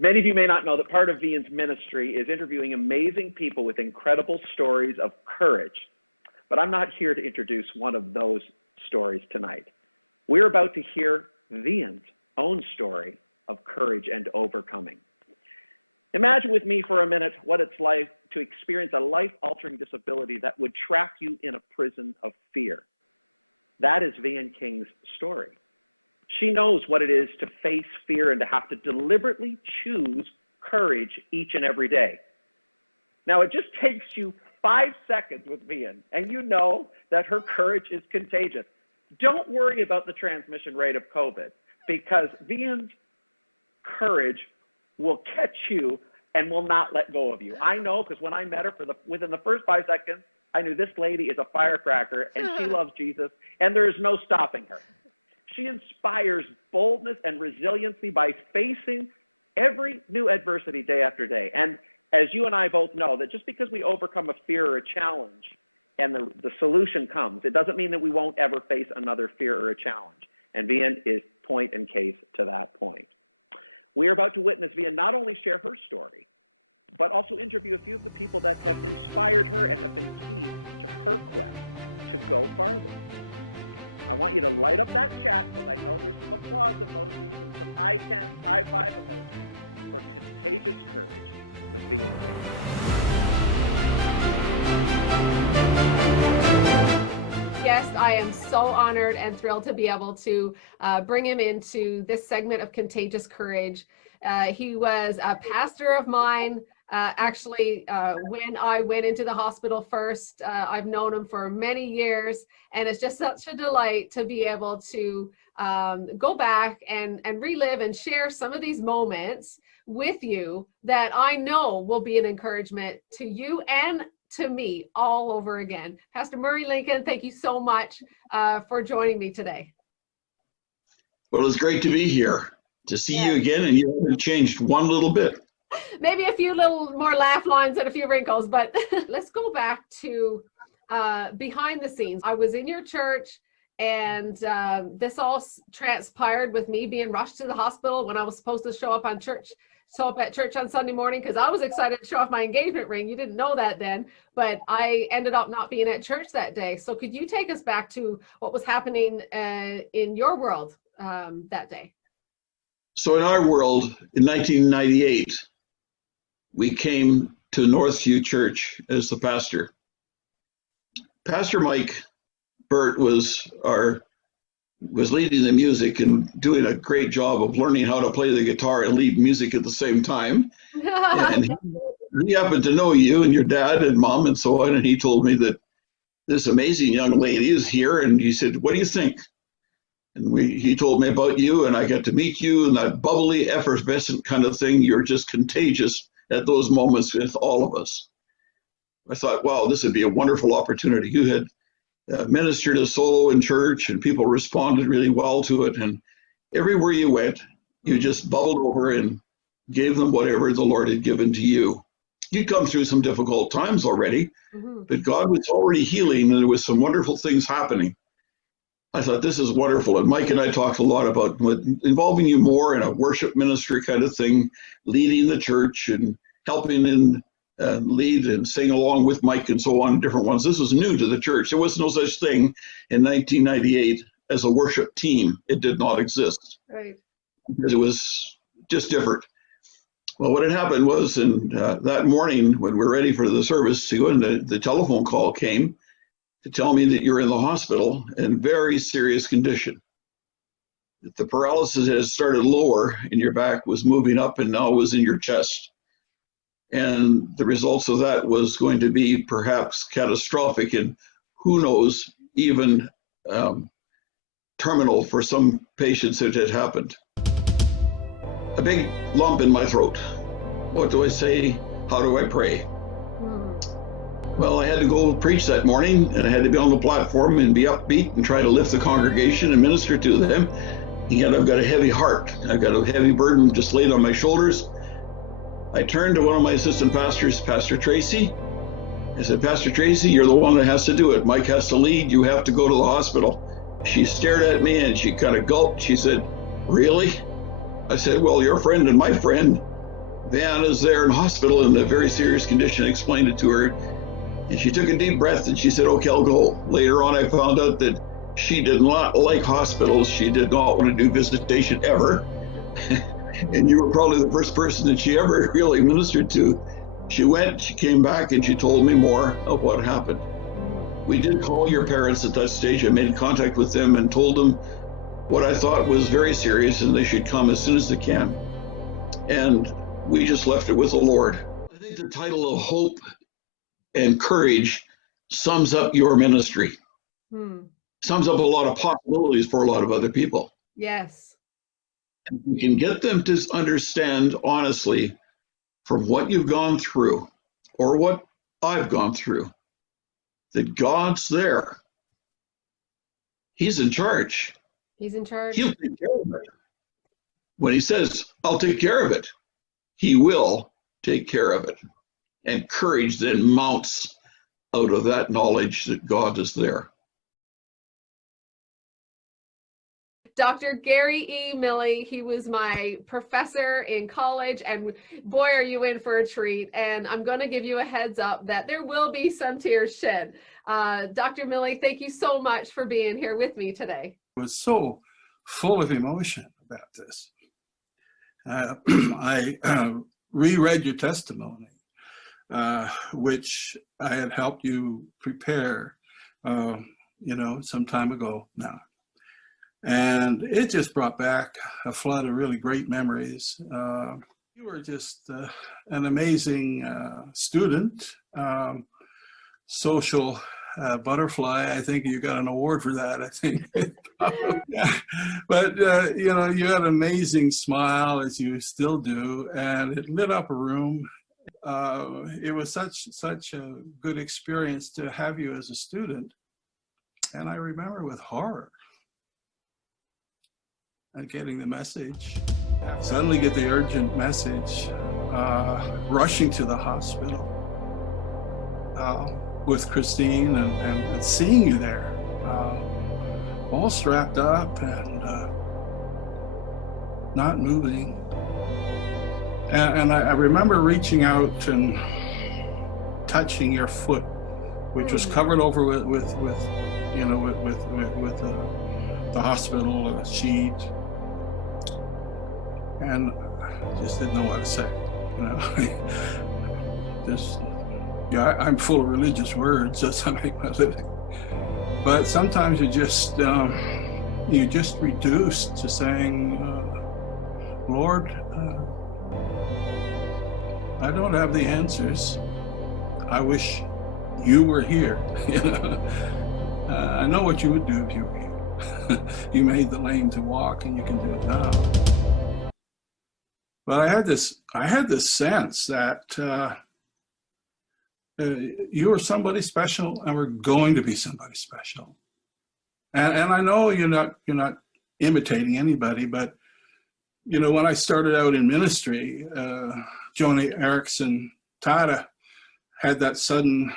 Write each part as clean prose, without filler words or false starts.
Many of you may not know that part of Vaughan's ministry is interviewing amazing people with incredible stories of courage. But I'm not here to introduce one of those stories tonight. We're about to hear Vaughan's own story of courage and overcoming. Imagine with me for a minute what it's like to experience a life-altering disability that would trap you in a prison of fear. That is Vaughan King's story. She knows what it is to face fear and to have to deliberately choose courage each and every day. Now, it just takes you 5 seconds with Vaughan, and you know that her courage is contagious. Don't worry about the transmission rate of COVID, because Vaughan's courage will catch you and will not let go of you. I know, because when I met her, within the first 5 seconds, I knew this lady is a firecracker, and she loves Jesus, and there is no stopping her. She inspires boldness and resiliency by facing every new adversity day after day. And as you and I both know, that just because we overcome a fear or a challenge and the solution comes, it doesn't mean that we won't ever face another fear or a challenge. And Vaughan is point and case to that point. We are about to witness Vaughan not only share her story, but also interview a few of the people that have inspired her and have been key to her quest to go farther. I want you to light up that chat, because I know there's some applause emojis and some high tens, high five emojis for Contagious Courage with Vaughan King. Guest, I am so honored and thrilled to be able to bring him into this segment of Contagious Courage. He was a pastor of mine. When I went into the hospital first, I've known him for many years, and it's just such a delight to be able to go back and relive and share some of these moments with you that I know will be an encouragement to you and to me all over again. Pastor Murray Lincoln, thank you so much for joining me today. Well, it's great to be here, to see you again, and you haven't changed one little bit. Maybe a few little more laugh lines and a few wrinkles, but let's go back to behind the scenes. I was in your church, and this all transpired with me being rushed to the hospital when I was supposed to show up at church on Sunday morning, because I was excited to show off my engagement ring. You didn't know that then, but I ended up not being at church that day. So could you take us back to what was happening in your world that day? So in our world, in 1998, we came to Northview Church as the pastor. Pastor Mike Burt was leading the music and doing a great job of learning how to play the guitar and lead music at the same time. And he happened to know you and your dad and mom and so on, and he told me that this amazing young lady is here, and he said, "What do you think?" And he told me about you, and I got to meet you, and that bubbly, effervescent kind of thing. You're just contagious at those moments with all of us. I thought, wow, this would be a wonderful opportunity. You had ministered a solo in church, and people responded really well to it. And everywhere you went, you just bubbled over and gave them whatever the Lord had given to you. You'd come through some difficult times already, but God was already healing, and there was some wonderful things happening. I thought, this is wonderful. And Mike and I talked a lot about involving you more in a worship ministry kind of thing, leading the church and helping in lead and sing along with Mike and so on, different ones. This was new to the church. There was no such thing in 1998 as a worship team. It did not exist. Right. Because it was just different. Well, what had happened was, that morning when we were ready for the service to go, and the telephone call came to tell me that you're in the hospital in very serious condition. That the paralysis had started lower in your back, was moving up, and now was in your chest. And the results of that was going to be perhaps catastrophic, and who knows, even terminal for some patients it had happened. A big lump in my throat. What do I say? How do I pray? Well, I had to go preach that morning, and I had to be on the platform and be upbeat and try to lift the congregation and minister to them. And I've got a heavy heart. I've got a heavy burden just laid on my shoulders. I turned to one of my assistant pastors, Pastor Tracy. I said, "Pastor Tracy, you're the one that has to do it. Mike has to lead. You have to go to the hospital." She stared at me and she kind of gulped. She said, "Really?" I said, "Well, your friend and my friend, Vaughan is there in hospital in a very serious condition. I explained it to her, and she took a deep breath and she said, okay, I'll go. Later on, I found out that she did not like hospitals. She did not want to do visitation ever. And you were probably the first person that she ever really ministered to. She went, she came back, and she told me more of what happened. We did call your parents at that stage. I made contact with them and told them what I thought was very serious, and they should come as soon as they can. And we just left it with the Lord. I think the title of Hope and Courage sums up your ministry. Sums up a lot of possibilities for a lot of other people. Yes. And you can get them to understand honestly from what you've gone through or what I've gone through, that God's there. He's in charge. He's in charge. He'll take care of it. When he says, I'll take care of it, he will take care of it. And courage then mounts out of that knowledge that God is there. Dr. Garry E. Milley, he was my professor in college, and boy, are you in for a treat. And I'm going to give you a heads up that there will be some tears shed. Dr. Milley, thank you so much for being here with me today. I was so full of emotion about this. I reread your testimony, which I had helped you prepare, some time ago now. And it just brought back a flood of really great memories. You were just an amazing student, social butterfly. I think you got an award for that, I think. But, you had an amazing smile, as you still do, and it lit up a room. It was such a good experience to have you as a student. And I remember with horror getting the message, suddenly get the urgent message, rushing to the hospital with Christine and seeing you there, all strapped up and not moving. And I remember reaching out and touching your foot, which was covered over with the hospital sheet. And I just didn't know what to say, I'm full of religious words, that's how I make my living. But sometimes you just reduce to saying, Lord, I don't have the answers. I wish you were here. I know what you would do if you were here. You made the lame to walk, and you can do it now. But I had this sense that you were somebody special, and were going to be somebody special. And I know you're not imitating anybody, but when I started out in ministry, Joni Erickson Tada had that sudden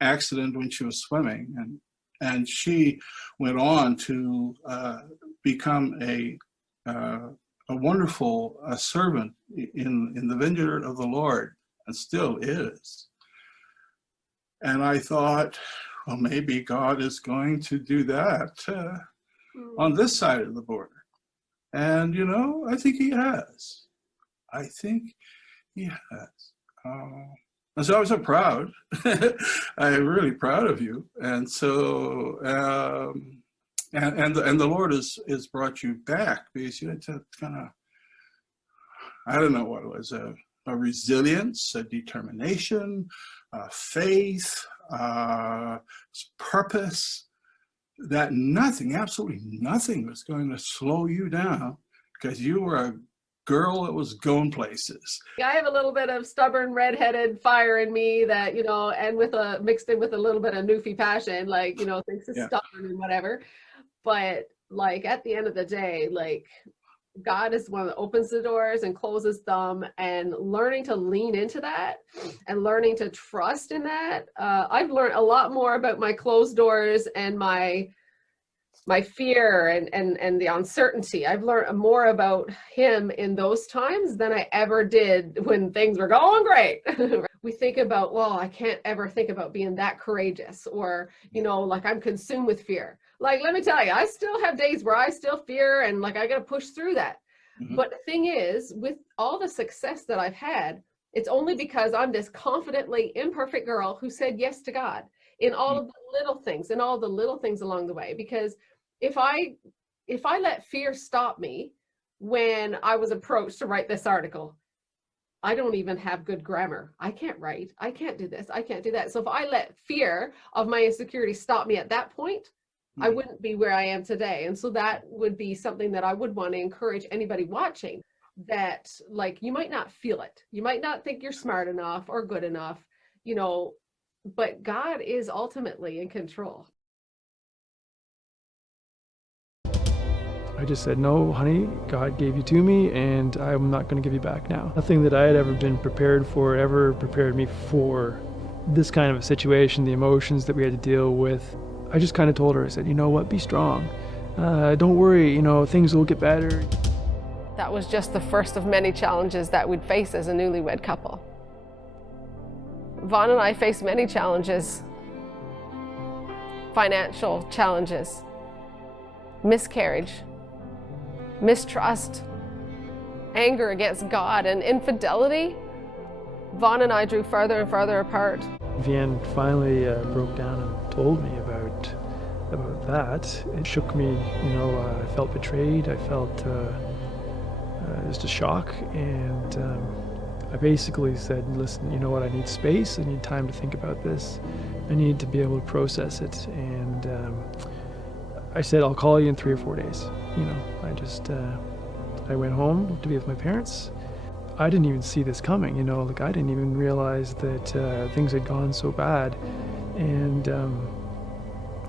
accident when she was swimming, and she went on to become a wonderful servant in the vineyard of the Lord, and still is. And I thought, well, maybe God is going to do that on this side of the border. And, I think he has. I think he has. And so I was so proud. I'm really proud of you. And so, and the Lord has brought you back, because you had to kind of, I don't know what it was, a resilience, a determination, faith, purpose, that absolutely nothing was going to slow you down, because you were a girl that was going places. I have a little bit of stubborn redheaded fire in me that, and mixed in with a little bit of newfie passion, thinks it's stubborn and whatever. But at the end of the day, God is the one that opens the doors and closes them, and learning to lean into that and learning to trust in that. I've learned a lot more about my closed doors and my my fear and the uncertainty. I've learned more about him in those times than I ever did when things were going great. We think about, well, I can't ever think about being that courageous, or, you know, like I'm consumed with fear. Like, let me tell you, I still have days where I still fear and like I got to push through that. But the thing is, with all the success that I've had, it's only because I'm this confidently imperfect girl who said yes to God in all of the little things and all the little things along the way. Because if I let fear stop me when I was approached to write this article, I don't even have good grammar. I can't write. I can't do this. I can't do that. So if I let fear of my insecurity stop me at that point, I wouldn't be where I am today. And so that would be something that I would want to encourage anybody watching, that like, you might not feel it. You might not think you're smart enough or good enough, you know, but God is ultimately in control. I just said, no, honey, God gave you to me and I'm not going to give you back now. Nothing that I had ever been prepared for ever prepared me for this kind of a situation, the emotions that we had to deal with. I just kind of told her, I said, you know what, be strong. Don't worry, you know, things will get better. That was just the first of many challenges that we'd face as a newlywed couple. Vaughan and I faced many challenges, financial challenges, miscarriage, mistrust, anger against God, and infidelity. Vaughan and I drew further and further apart. Vian finally broke down and told me about that. It shook me, you know, I felt betrayed, I felt just a shock, and I basically said, listen, you know what, I need space, I need time to think about this, I need to be able to process it, and I said, I'll call you in 3 or 4 days. You know, I went home to be with my parents. I didn't even see this coming, you know, like I didn't even realize that things had gone so bad, and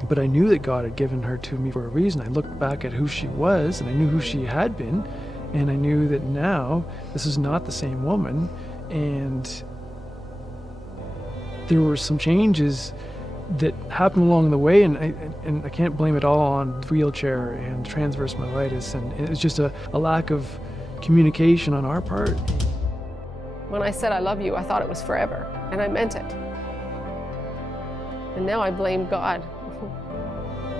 but I knew that God had given her to me for a reason. I looked back at who she was, and I knew who she had been, and I knew that now this is not the same woman, and there were some changes that happened along the way, and I can't blame it all on wheelchair and transverse myelitis, and it was just a lack of communication on our part. When I said I love you, I thought it was forever, and I meant it. And now I blame God.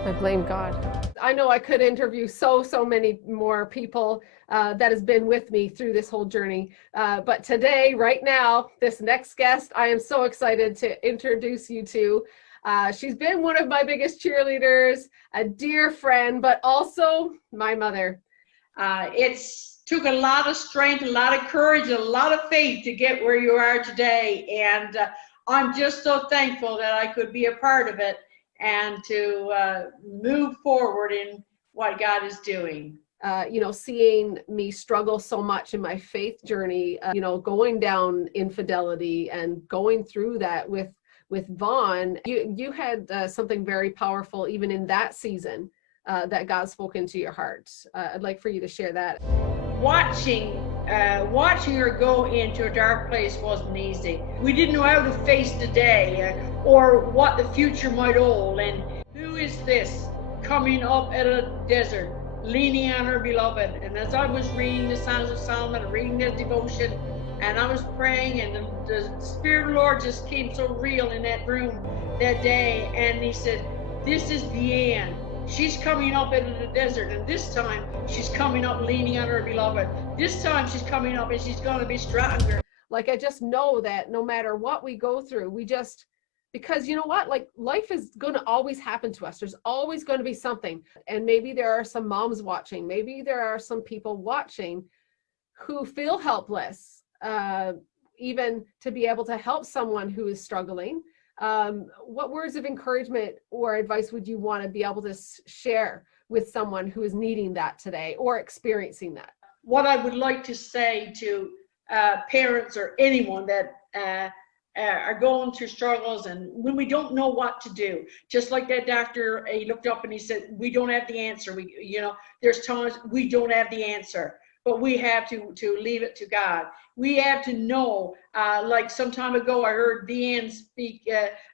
I blame God. I know I could interview so many more people that has been with me through this whole journey. But today, right now, this next guest, I am so excited to introduce you to. She's been one of my biggest cheerleaders, a dear friend, but also my mother. It's took a lot of strength, a lot of courage, a lot of faith to get where you are today. And I'm just so thankful that I could be a part of it and to move forward in what God is doing. You know, seeing me struggle so much in my faith journey, you know, going down infidelity and going through that with Vaughan, you had something very powerful even in that season that God spoke into your heart. I'd like for you to share that. Watching her go into a dark place wasn't easy. We didn't know how to face the day or what the future might hold. And who is this coming up out of the desert, leaning on her beloved? And as I was reading the Songs of Solomon and reading the devotion, and I was praying, and the Spirit of the Lord just came so real in that room that day. And he said, this is the end. She's coming up into the desert, and this time she's coming up leaning on her beloved. This time she's coming up and she's going to be stronger. Like, I just know that no matter what we go through, because you know what, like, life is going to always happen to us. There's always going to be something. And maybe there are some moms watching, maybe there are some people watching who feel helpless, even to be able to help someone who is struggling. What words of encouragement or advice would you want to be able to share with someone who is needing that today or experiencing that? What I would like to say to parents or anyone that are going through struggles, and when we don't know what to do, just like that doctor, he looked up and he said, we don't have the answer. There's times we don't have the answer, but we have to leave it to God. We have to know, like some time ago, I heard Deanne speak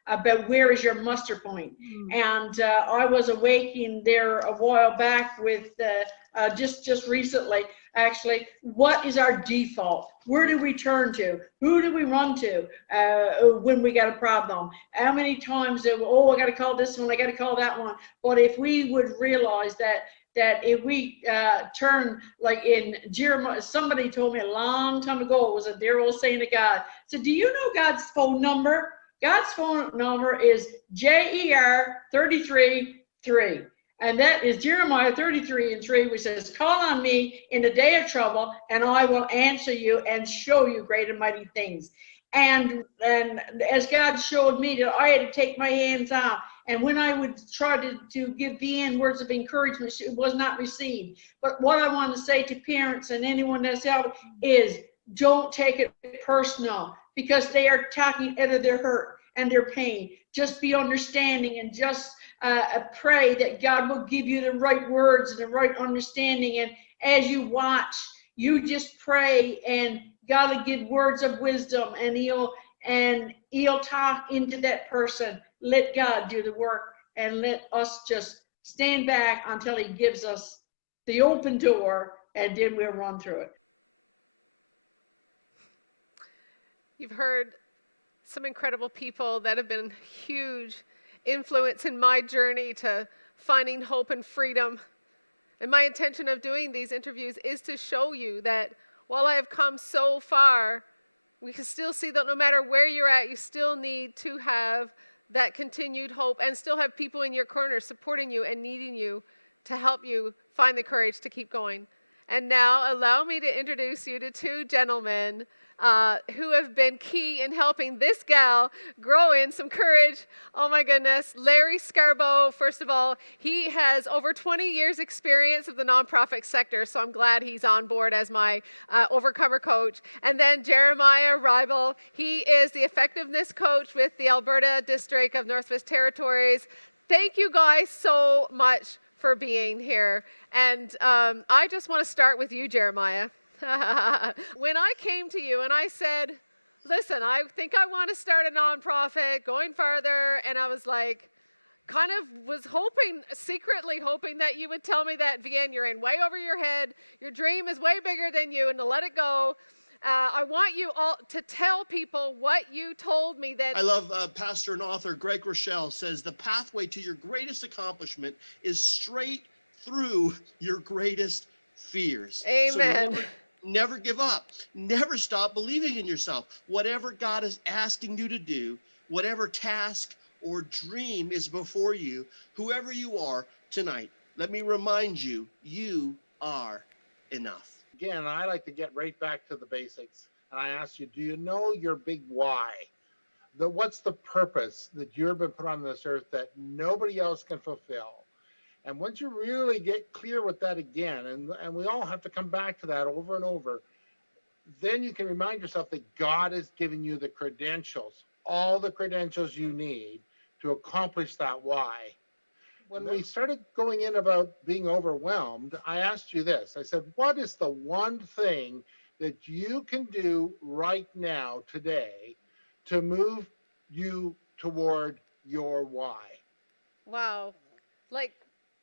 about where is your muster point. And I was awakened there a while back with just recently, actually, what is our default? Where do we turn to? Who do we run to when we got a problem? How many times, I got to call this one, I got to call that one. But if we would realize that if we turn, like in Jeremiah, somebody told me a long time ago, it was a dear old saying to God, so do you know God's phone number? God's phone number is JER 33:3. And that is Jeremiah 33:3, which says, call on me in the day of trouble, and I will answer you and show you great and mighty things. And as God showed me that I had to take my hands off, and when I would try to give Deanne words of encouragement, it was not received. But what I want to say to parents and anyone that's out is, don't take it personal, because they are talking out of their hurt and their pain. Just be understanding, and just pray that God will give you the right words and the right understanding. And as you watch, you just pray, and God will give words of wisdom, and he'll talk into that person. Let God do the work, and let us just stand back until he gives us the open door, and then we'll run through it. You've heard some incredible people that have been huge influence in my journey to finding hope and freedom. And my intention of doing these interviews is to show you that while I have come so far, we can still see that no matter where you're at, you still need to have that continued hope, and still have people in your corner supporting you and needing you to help you find the courage to keep going. And now allow me to introduce you to two gentlemen who have been key in helping this gal grow in some courage. Oh my goodness. Larry Scarbo, first of all, he has over 20 years experience of the nonprofit sector, so I'm glad he's on board as my overcomer coach. And then Jeremiah Ribel, he is the effectiveness coach with the Alberta District of Northwest Territories. Thank you guys so much for being here. And I just want to start with you, Jeremiah. When I came to you and I said, listen, I think I want to start a nonprofit, going farther, and I was like, kind of was secretly hoping that you would tell me that, Vaughan, you're in way over your head, your dream is way bigger than you, and to let it go. I want you all to tell people what you told me then. I love pastor and author Greg Rochelle says, the pathway to your greatest accomplishment is straight through your greatest fears. Amen. So never give up. Never stop believing in yourself. Whatever God is asking you to do, whatever task or dream is before you, whoever you are tonight, let me remind you, you are enough. Again, I like to get right back to the basics. And I ask you, do you know your big why? What's the purpose that you've been put on this earth that nobody else can fulfill? And once you really get clear with that again, and we all have to come back to that over and over, then you can remind yourself that God is giving you the credentials, all the credentials you need to accomplish that why. When we started going in about being overwhelmed, I asked you this. I said, what is the one thing that you can do right now, today, to move you toward your why? Wow. Like,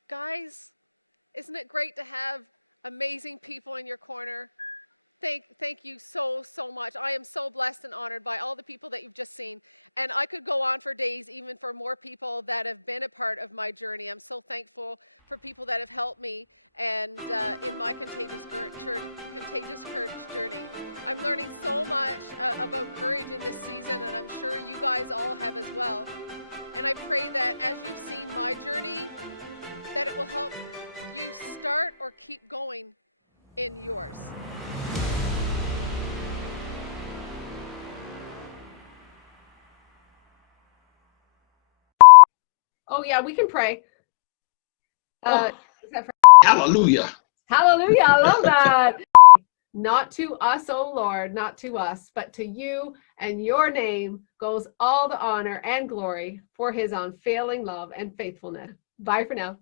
guys, isn't it great to have amazing people in your corner? Thank you so much. I am so blessed and honored by all the people that you've just seen. And I could go on for days, even for more people that have been a part of my journey. I'm so thankful for people that have helped me and in my Contagious Courage journey. I'm learning so much about courage in this season, and I'm sure you guys all have as well. And I pray that as you've seen my journey, that it will help you start or keep going in yours. Oh yeah, we can pray. Hallelujah. Hallelujah, I love that. Not to us, O Lord, not to us, but to you and your name goes all the honor and glory for his unfailing love and faithfulness. Bye for now.